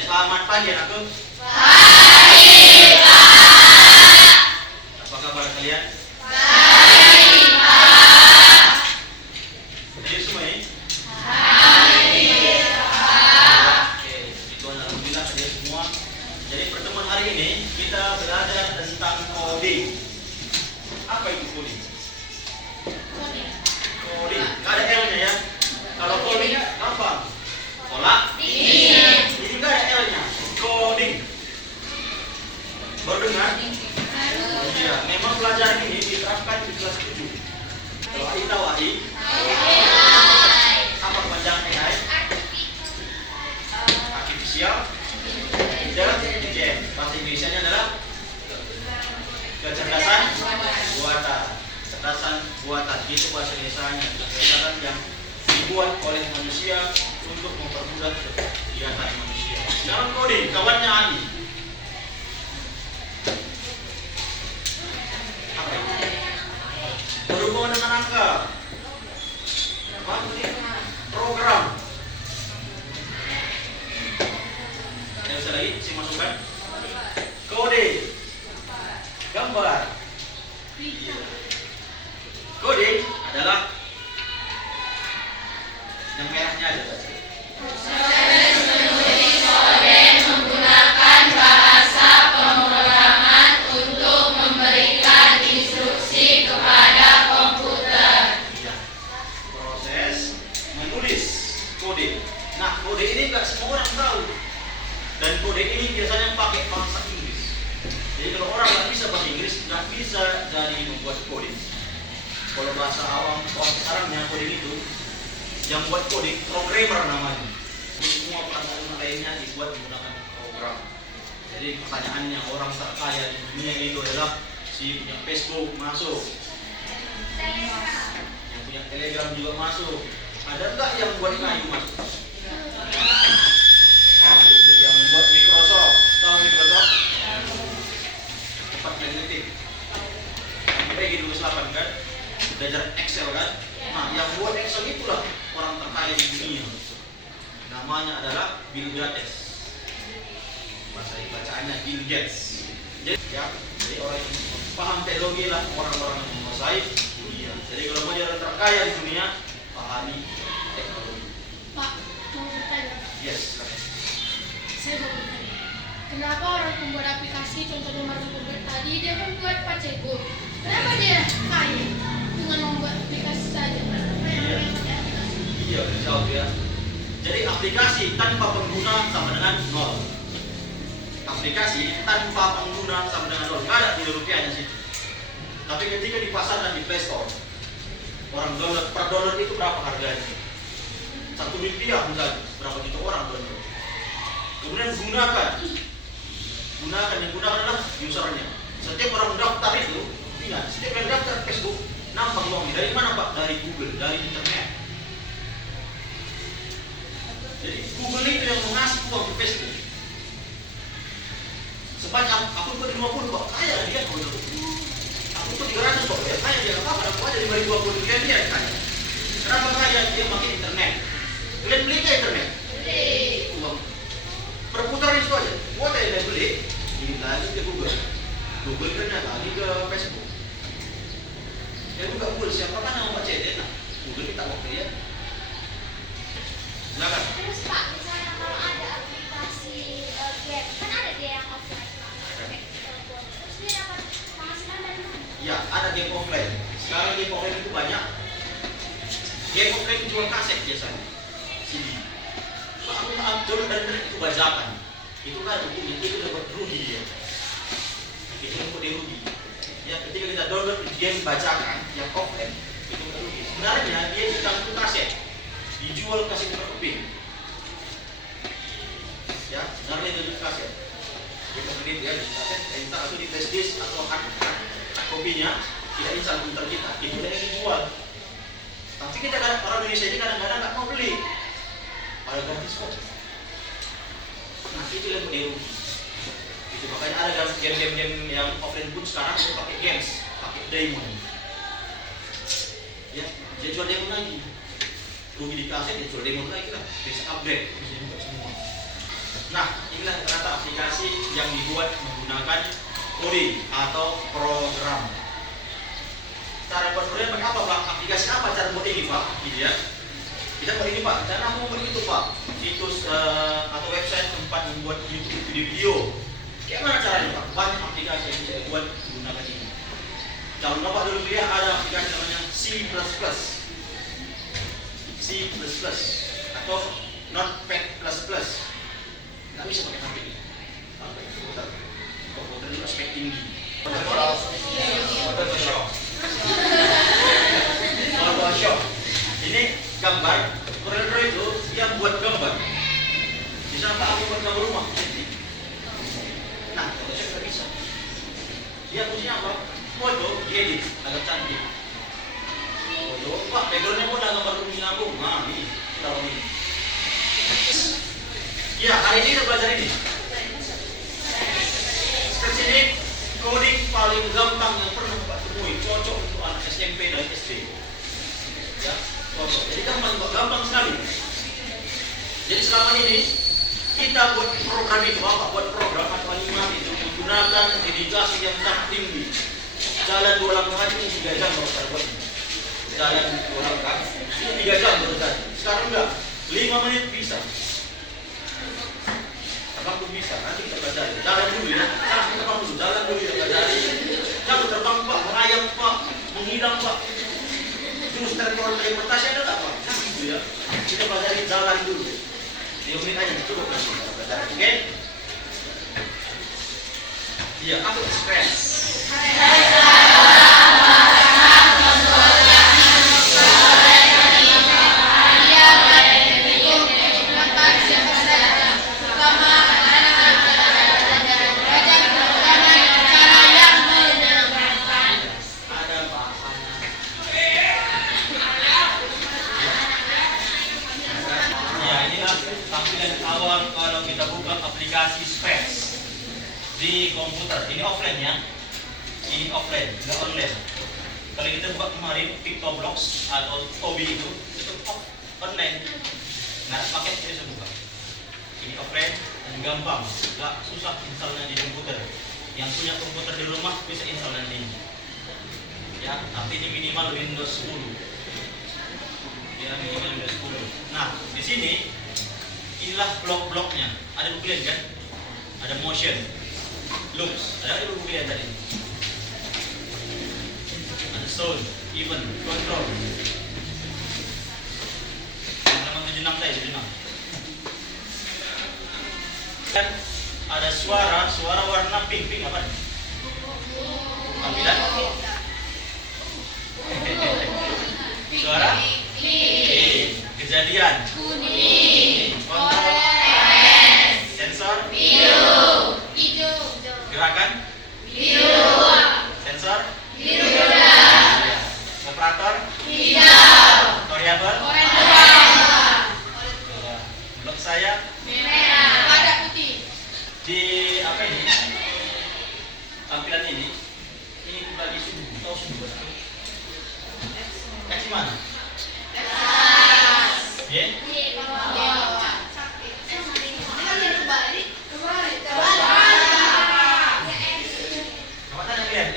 Selamat pagi anakku. Baik, Pak. Apa kabar kalian? Baik, Pak. Jadi semua ini? Baik, Pak. Oke, itu alhamdulillah hadir semua. Jadi pertemuan hari ini kita belajar tentang coding. Apa itu coding? Coding. Nggak ada L-nya ya. Kalau coding gampang. Kolak. Ini nggak ada L-nya. Coding. Baru dengar? Iya, memang pelajaran ini diterapkan di kelas 7. Kalau AI tahu AI? Apa kepanjangan AI? Artificial Intelligence. Bahasa Indonesia adalah kecerdasan buatan. Kecerdasan buatan itu bahasa Indonesia-nya. Kecerdasan yang dibuat oleh manusia untuk mempermudah kegiatan manusia. Sekarang coding, kawannya AI. Apa itu? Berhubungan dengan angka. Apa? Program. Ada bisa lagi? Saya masukkan. Kode. Gambar. Kode adalah yang merahnya ada. Menggunakan bahasa pemrograman untuk memberikan instruksi kepada komputer. Ya. Proses menulis kode. Nah, kode ini nggak semua orang tahu. Dan kode ini biasanya pakai bahasa Inggris. Jadi kalau orang nggak bisa bahasa Inggris, nggak bisa jadi membuat kode. Kalau bahasa awam orang sekarangnya kode itu yang buat kode programmer namanya. Semua perangkat lainnya dibuat menggunakan program. Jadi pertanyaannya orang terkaya di dunia itu adalah si punya Facebook masuk, yang punya Telegram juga masuk. Ada nggak yang buat kayu masuk? Yang buat Microsoft, tahu Microsoft? Tempat magnetik. Yang PG 28 kan? Belajar Excel kan? Nah, yang buat Excel itulah orang terkaya di dunia. Namanya adalah Bill Gates. Bahasa bacaannya Bill Gates. Jadi orang yang paham teknologi lah orang-orang yang menguasai dunia. Jadi kalau mau jadi terkaya di dunia, pahami teknologi. Pak, mau bertanya? Yes. Saya mau bertanya. Kenapa orang pembuat aplikasi, contohnya Mark Zuckerberg tadi, dia kan buat pacebo. Kenapa dia kaya dengan membuat aplikasi saja? Kenapa yang lain pakai aplikasi? Iya, jauh ya. Jadi aplikasi tanpa pengguna sama dengan nol. Aplikasi tanpa pengguna sama dengan nol. Nggak ada nilai rupiahnya sih. Tapi ketika dipasarkan di Play Store, orang download per download itu berapa harganya? Rp1 misalnya, berapa juta orang download. Kemudian gunakan yang gunakan adalah usernya. Setiap orang daftar itu, ingat, setiap yang daftar Facebook, nampak uangnya. Dari mana Pak? Dari Google, dari internet. Jadi Google itu yang mengasih uang ke Facebook. Sebanyak aku ikut 50 Pak, kaya dia kalau itu. Aku ikut 300 Pak, dia kaya dia apa? Aku aja 5.020 dia kaya. Kenapa kaya? Dia pakai internet. Kalian beli ke internet? Beli. Uang. Perputaran itu aja. Buat yang beli, lagi ke Google. Google kan lagi ke Facebook. Ya juga Google siapa kan yang mau CT? Nah, Google kita waktu ya. Silakan. Terus Pak, misalnya kalau ada aplikasi game, kan ada dia yang offline Pak. Terus dia dapat penghasilan dari mana? Ya, ada game offline. Sekarang game offline itu banyak. Game offline jual kaset biasanya. CD. Pak, aku download dan itu bajakan. Itu kan itu dapat rugi dia. Itu dapat rugi. Ya, ketika kita download game bajakan yang offline, itu rugi. Sebenarnya dia itu kaset. Dijual kasih keping. Ya, sebenarnya itu kaset. Kita beli dia di kaset, entah atau di flash disk atau hard kopinya, tidak install komputer kita, itu yang dijual. Tapi kita kan orang Indonesia ini kadang-kadang nggak mau beli, ada gratis kok. Nah itu yang rugi. Itu makanya ada game-game yang offline pun sekarang itu pakai games, pakai diamond. Ya, dia jual diamond lagi. Rugi di kaset, dia jual diamond lagi lah, bisa upgrade, bisa juga semua. Nah, inilah rata-rata aplikasi yang dibuat menggunakan coding atau program. Cara buat program pakai apa Pak? Aplikasi apa cara buat ini Pak? Gitu ya. Kita buat ini Pak, cara mau begitu Pak. Situs atau website tempat membuat YouTube video-video. Kayak mana caranya Pak? Banyak aplikasi yang bisa dibuat menggunakan ini. Kalau Bapak dulu lihat ada aplikasi namanya C++. C++ atau Notepad++. Nggak bisa pakai HP ini. Pakai komputer itu aspek tinggi. Photoshop. Ini gambar. Corel itu dia buat gambar. Bisa Pak aku buat gambar rumah. Nah, Photoshop nggak bisa. Dia fungsinya apa? Foto diedit agak cantik. Foto, Pak backgroundnya pun ada gambar rumah aku. Nah, ini kita ini. Ya, hari ini kita belajar ini. Seperti ini, coding paling gampang yang pernah Bapak temui, cocok untuk anak SMP dan SD. Ya, cocok. Jadi gampang sekali. Jadi selama ini kita buat program itu, Bapak buat program atau animasi itu menggunakan dedikasi yang sangat tinggi. Jalan 2 langkah ini 3 jam baru buat. Jalan 2 langkah ini 3 jam baru. Sekarang enggak, 5 menit bisa. Abang pun bisa, nanti kita pelajari. Jalan dulu ya, jalan dulu ya pelajari. Jangan terbang Pak, mengayam Pak, menghilang Pak. Terus teleportasi ada tak Pak? Kan gitu ya. Kita pelajari jalan dulu. 5 menit aja cukup kasih kita pelajari, oke? Iya, aku express. Tampilan awal kalau kita buka aplikasi Space di komputer. Ini offline ya. Ini offline, nggak online. Kalau kita buka kemarin PictoBlox atau Tobi itu online. Nah, paket bisa buka. Ini offline dan gampang, nggak susah instalnya di komputer. Yang punya komputer di rumah bisa install nanti. Ya, tapi ini minimal Windows 10. Ya, minimal Windows 10. Nah, di sini inilah blok-bloknya. Ada buku lihat kan? Ada motion, loops. Ada buku lihat tadi. Ada sound, even, control. Nomor 76 tadi, 76. Dan ada suara warna pink apa? Tampilan. Suara? Kejadian. Kontrol. Sensor. Gerakan. Sensor. Operator. Variabel. Blok saya. Di apa ini? Tampilan ini bagi sumbu. Tahu sumbu? X mana? Y?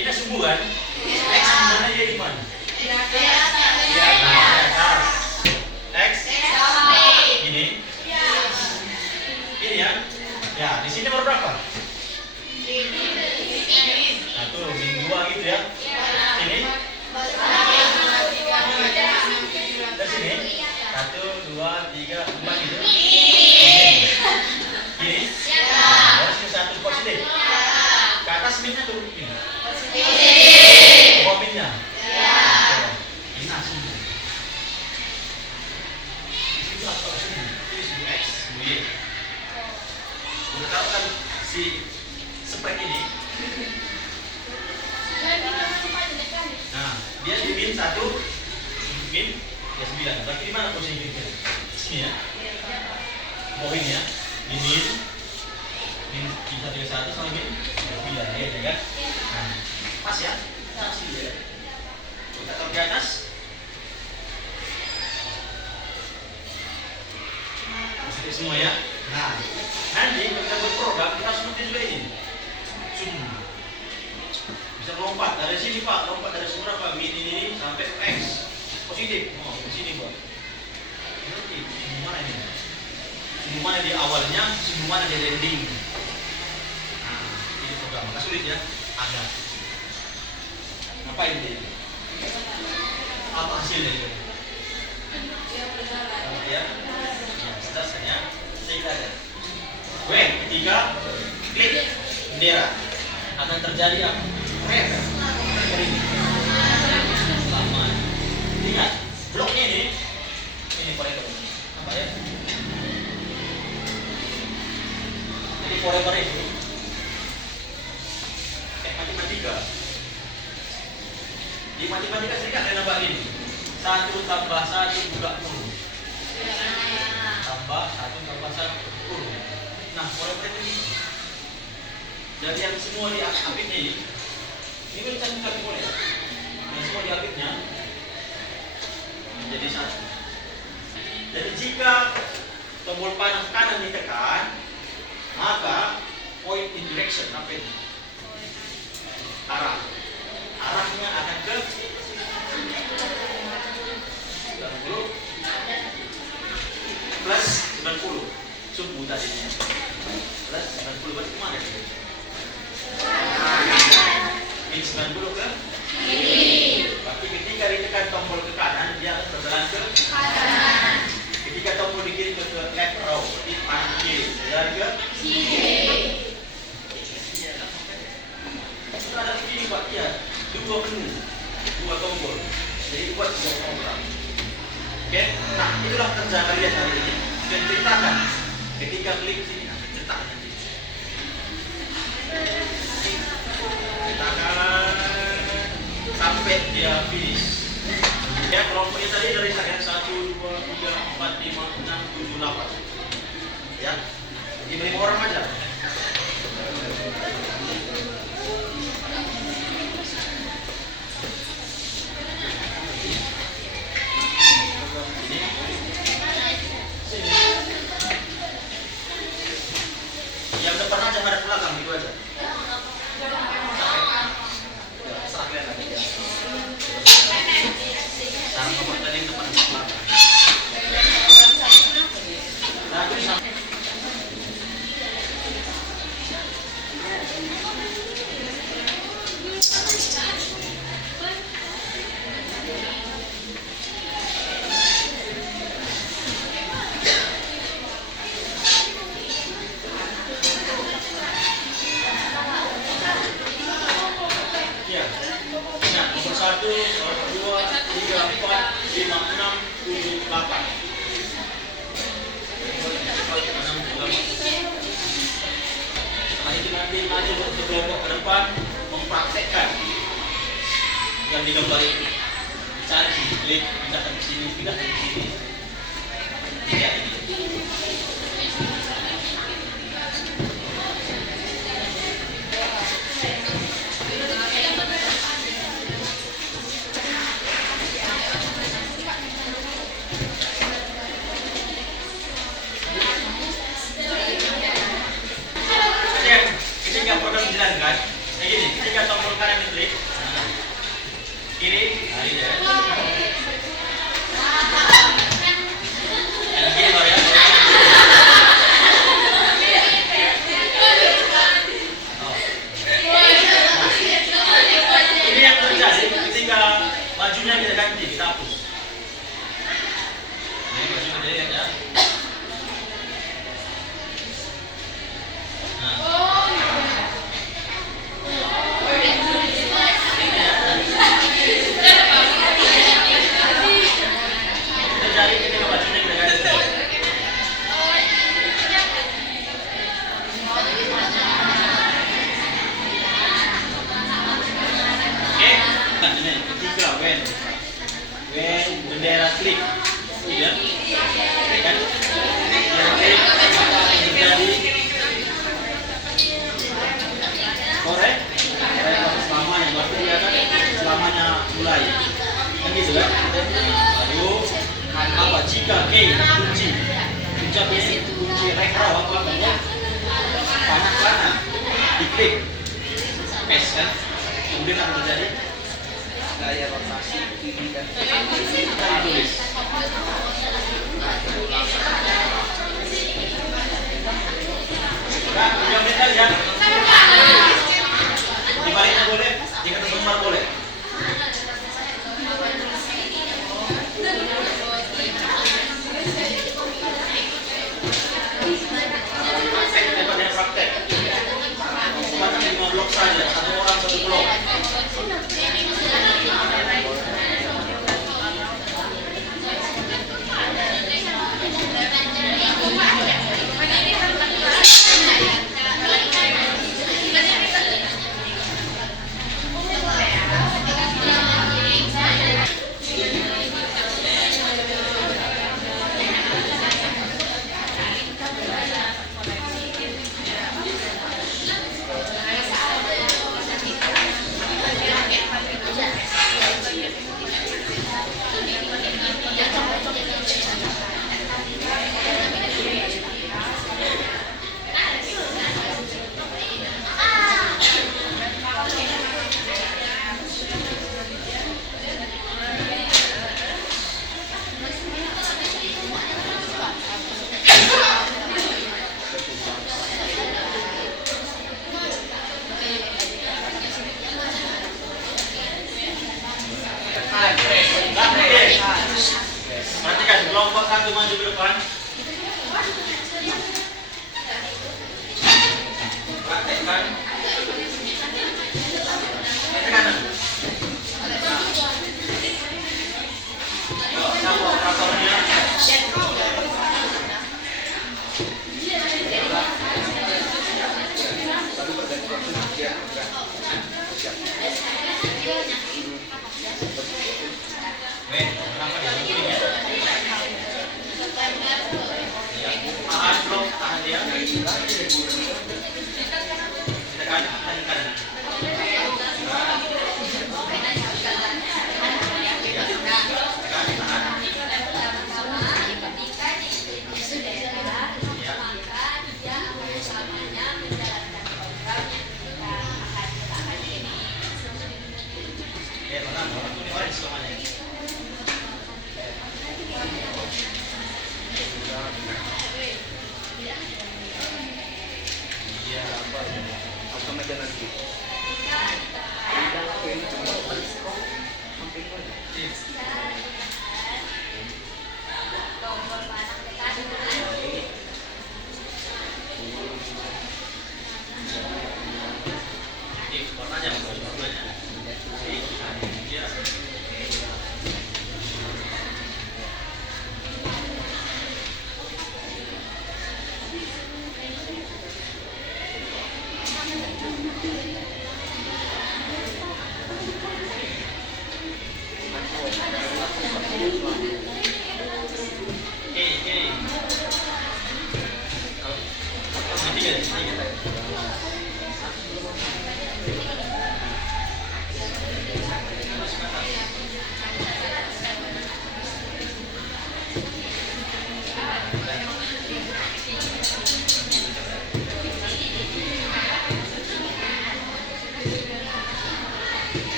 Ini sumbuhan. X sumbuhannya Y di mana? Di atas. X. Ini. Ini ya. Ya, di sini baru berapa? 1, min 2 gitu ya. Ini. Dari sini. 1, 2, 3, 4 gitu. Ini. Dari sini 1 positif. Ke atas minnya turun ini. Bawah minnya. Ini sumbu. Ini apa sumbu? Ini sumbu X, sumbu Y. Kalau kan si spread ini. Nah, dia di min 1, min ya 9. Berarti di mana posisi minnya? Sini ya. Bawah ini ya. Di min 131 sama min 9 ya kan? Nah, pas ya. Pas sini ya. Kita taruh di atas. Positif semua ya. Nah, nanti kita berprogram kita harus ngerti juga ini. Zoom. Bisa melompat dari sini Pak, lompat dari sumber apa ini sampai ke X positif. Oh, di sini Pak. Ngerti? Sumbu mana ini? Sumbu mana di awalnya, sumbu mana di landing. Nah, ini program. Maka sulit ya. Ada. Ngapain dia? Apa hasilnya itu? Ya, dasarnya tidak ada. Ketika klik bendera akan terjadi apa? Red. Lama. Ingat, bloknya ini forever. Apa ya? Jadi forever itu matematika. Di matematika sering ada nambah ini. 1 tambah 1 buka 0. Tambah 1 tambah 1 10. Nah, forever ini. Jadi yang semua di apitnya ini kan cantik boleh. Yang semua di apitnya menjadi 1. Jadi jika tombol panah kanan ditekan, maka point in direction apa itu? Arahnya akan ke 90 plus 90 sumbu tadinya plus 90 berarti kemana sih? Min 90 ke kiri. Tapi ketika ditekan tombol ke kanan dia akan berjalan ke kanan. Ketika tombol di kiri ke left row berarti panah kiri berjalan ke kiri. Sudah ada begini Pak, ya 2 menu, 2 tombol. Jadi buat 2 program. Oke, nah itulah kerja kalian hari ini. Dan ceritakan ketika klik sini, cetak nanti. Ceritakan sampai dia finish. Ya, kelompoknya tadi dari saya 1, 2, 3, 4, 5, 6, 7, 8. Ya, jadi 5 orang aja. Yang depan aja ngadep belakang gitu aja. Sampai lagi ya. Sama nomor tadi yang depan belakang. Nah, itu sama. Nanti untuk kelompok ke depan mempraktekkan yang digambar itu. Cari klik, pindahkan ke sini, pindahkan ke sini. Tidak ini. Ketika program dijalankan, kayak gini, ketika tombol kanan diklik, kiri, hari ya. Yang kiri baru ya. Ini yang terjadi ketika bajunya kita ganti, kita hapus. Ini baju kita ya. Ketiga, when bendera klik, ya, kan? Bendera klik, maka terjadi korek, selamanya, berarti dia kan selamanya mulai, kan gitu kan? Lalu apa? Jika kunci Ucap ini kunci rekro apa ngomong panah panah diklik S kan kemudian apa terjadi gaya rotasi kiri dan tulis nah yang benar ya dibaliknya boleh jika tersebar boleh praktek bukan 5 blok saja satu orang satu blok perhatikan kelompok satu maju ke depan praktekkan ke kanan siapa operatornya kenapa dia tahan blok tahan dia tekan tekan atau meja nanti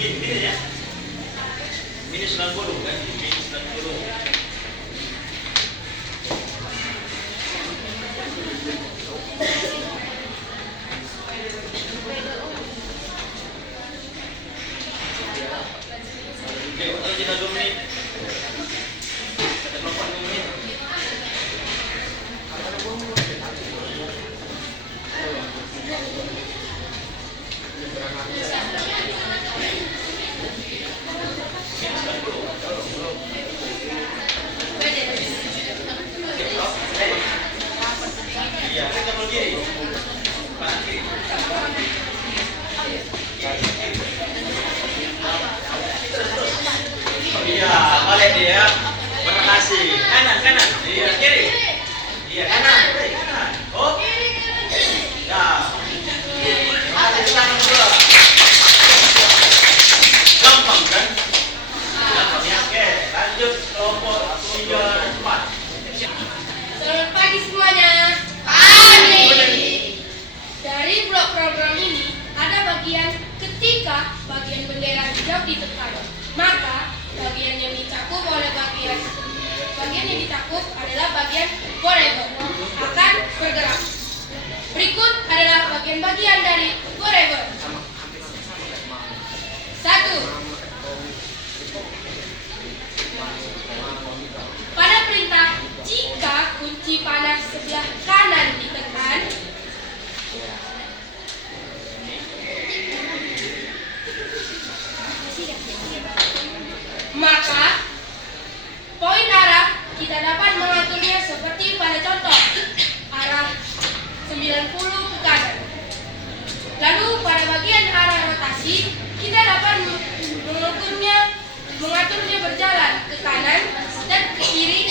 Min ya. Min 90 kan? Min 90. Oke, waktu kita 2 menit. Kita kelompok 2 menit. Iya, kita berdiri. Kanan kiri. Terus. Iya, balik dia. Berhasil. Kanan. Iya, kiri. Iya, kanan. Kanan. Oh. Ya. Masih tangan dua. Gampang kan? Gampang ya. Oke, lanjut kelompok 3 dan 4. Selamat pagi semuanya. Dari blok program ini ada bagian ketika bagian bendera hijau ditekan, maka bagian yang dicakup oleh bagian yang dicakup adalah bagian forever akan bergerak. Berikut adalah bagian-bagian dari forever. 1. Pada perintah jika kunci panah sebelah kanan ditekan, maka poin arah kita dapat mengaturnya seperti pada contoh arah 90 ke kanan. Lalu pada bagian arah rotasi kita dapat mengaturnya berjalan ke kanan dan ke kiri.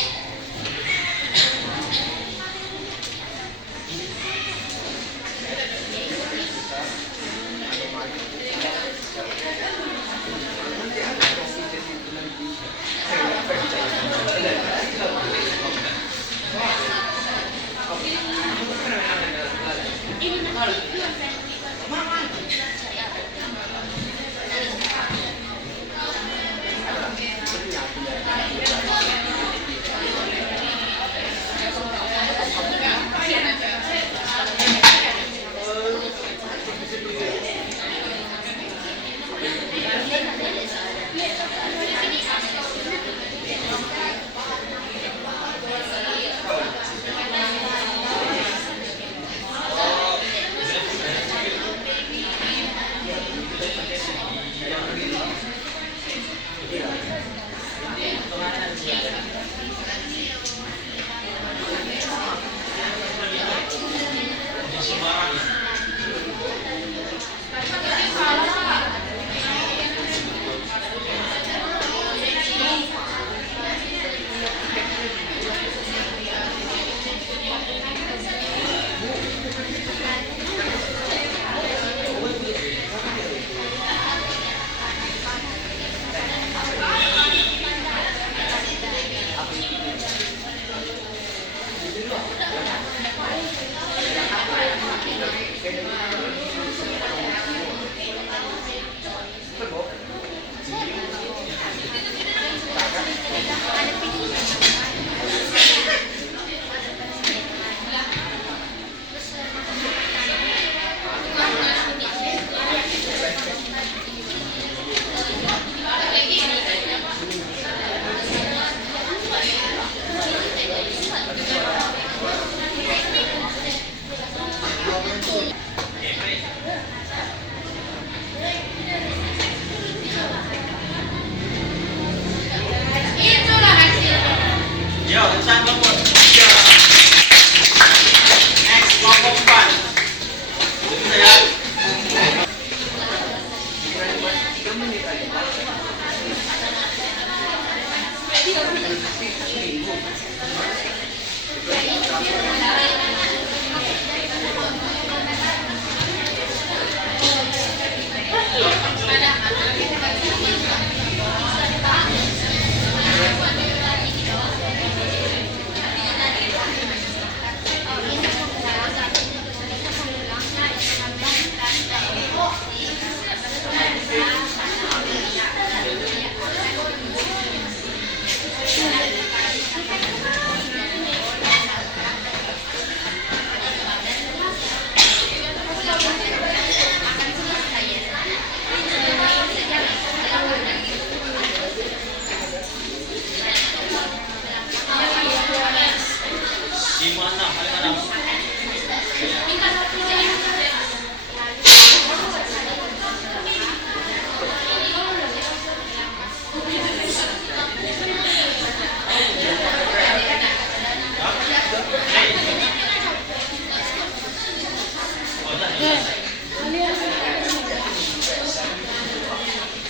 jangan selesai. Kalian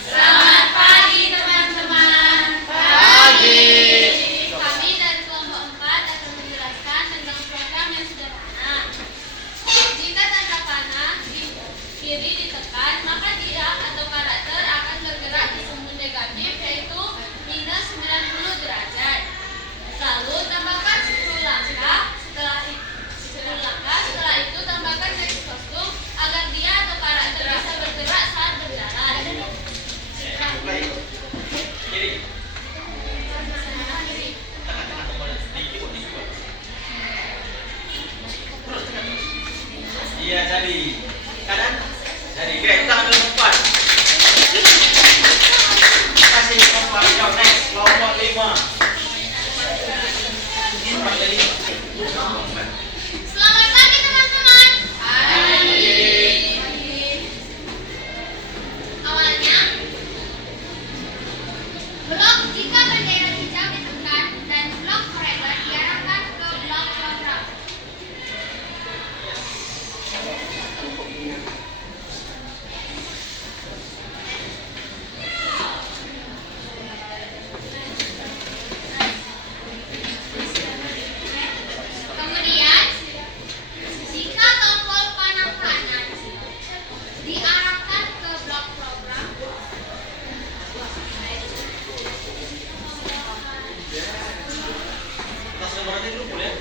Selamat pagi teman-teman. Kami dari kelompok 4 akan menjelaskan tentang program yang sederhana. Jika tanda panah di kiri ditekan, maka dia atau karakter akan bergerak di sumbu negatif yaitu minus 90 derajat. Lalu tambahkan 10 langkah, setelah itu tambahkan garis kostum agar dia atau karakter bisa bergerak saat berjalan. Mulai. Kiri. Tengah-tengah kembali. Di keyboard. Terus tengah terus. Iya jadi. Kanan. Jadi guys, tangan dulu empat. Kasih kelompok jauh next. Kelompok 5. Kelompok 5. Selamat pagi teman-teman. Awalnya, blok jika bendera hijau ditekan dan blok forever diarahkan ke blok program. Kemudian, jika tombol panah kanan diarahkan ke blok program, Tas gambarnya dulu boleh.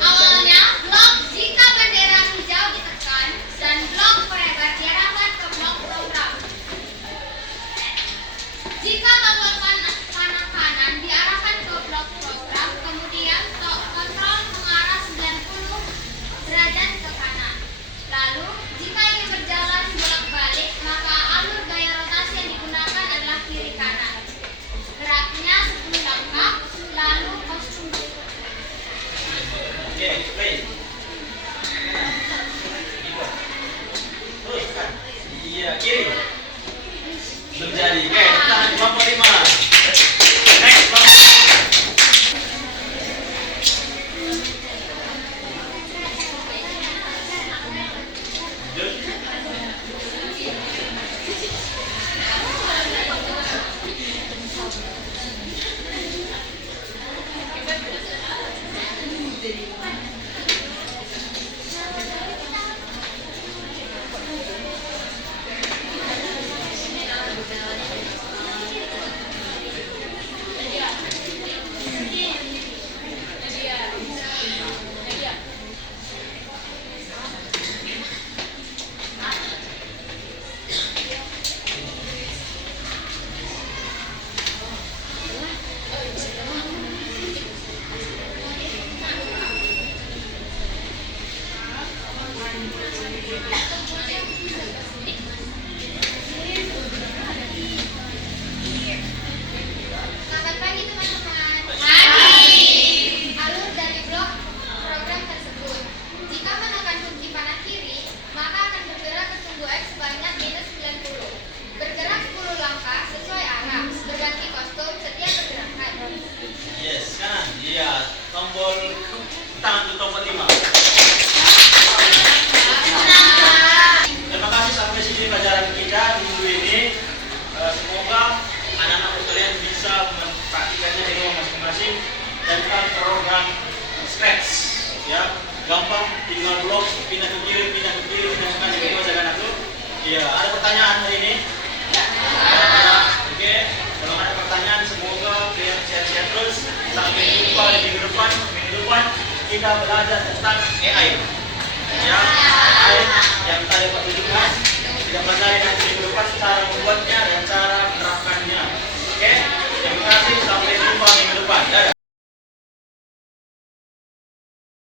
awalnya blok jika bendera hijau ditekan dan blok forever diarahkan ke blok program. Jika tombol panah kanan diarahkan ke blok program, kemudian kontrol mengarah 90 derajat ke kanan. Lalu, jika ingin berjalan bolak-balik, maka alur gaya rotasi yang digunakan adalah kiri kanan. Geraknya 10 langkah, lalu kostum Oke, play. Terus kan. Iya, kiri. Belum jadi. Oke, tahan kelompok 5. Next, kelompok 6. Selamat pagi teman-teman. Alur dari blok program tersebut. Jika menekan kunci panah kiri, maka akan bergerak ke sumbu X sebanyak minus 90. Bergerak 10 langkah sesuai arah. Berganti kostum setiap pergerakan. Yes, kanan. Iya, tombol tangan tuh tombol 5. Terima kasih sampai sini pelajaran kita minggu ini. Semoga anak-anak kalian bisa mempraktikannya di rumah masing-masing dan program Scratch. Ya, gampang. Tinggal blok pindah ke kiri, pindah ke kiri, pindah ke kanan. Jadi masa anak tuh. Iya, ada pertanyaan hari ini? Oke, kalau ada pertanyaan semoga kalian sehat-sehat terus. Sampai jumpa di minggu depan. Minggu depan kita belajar tentang AI.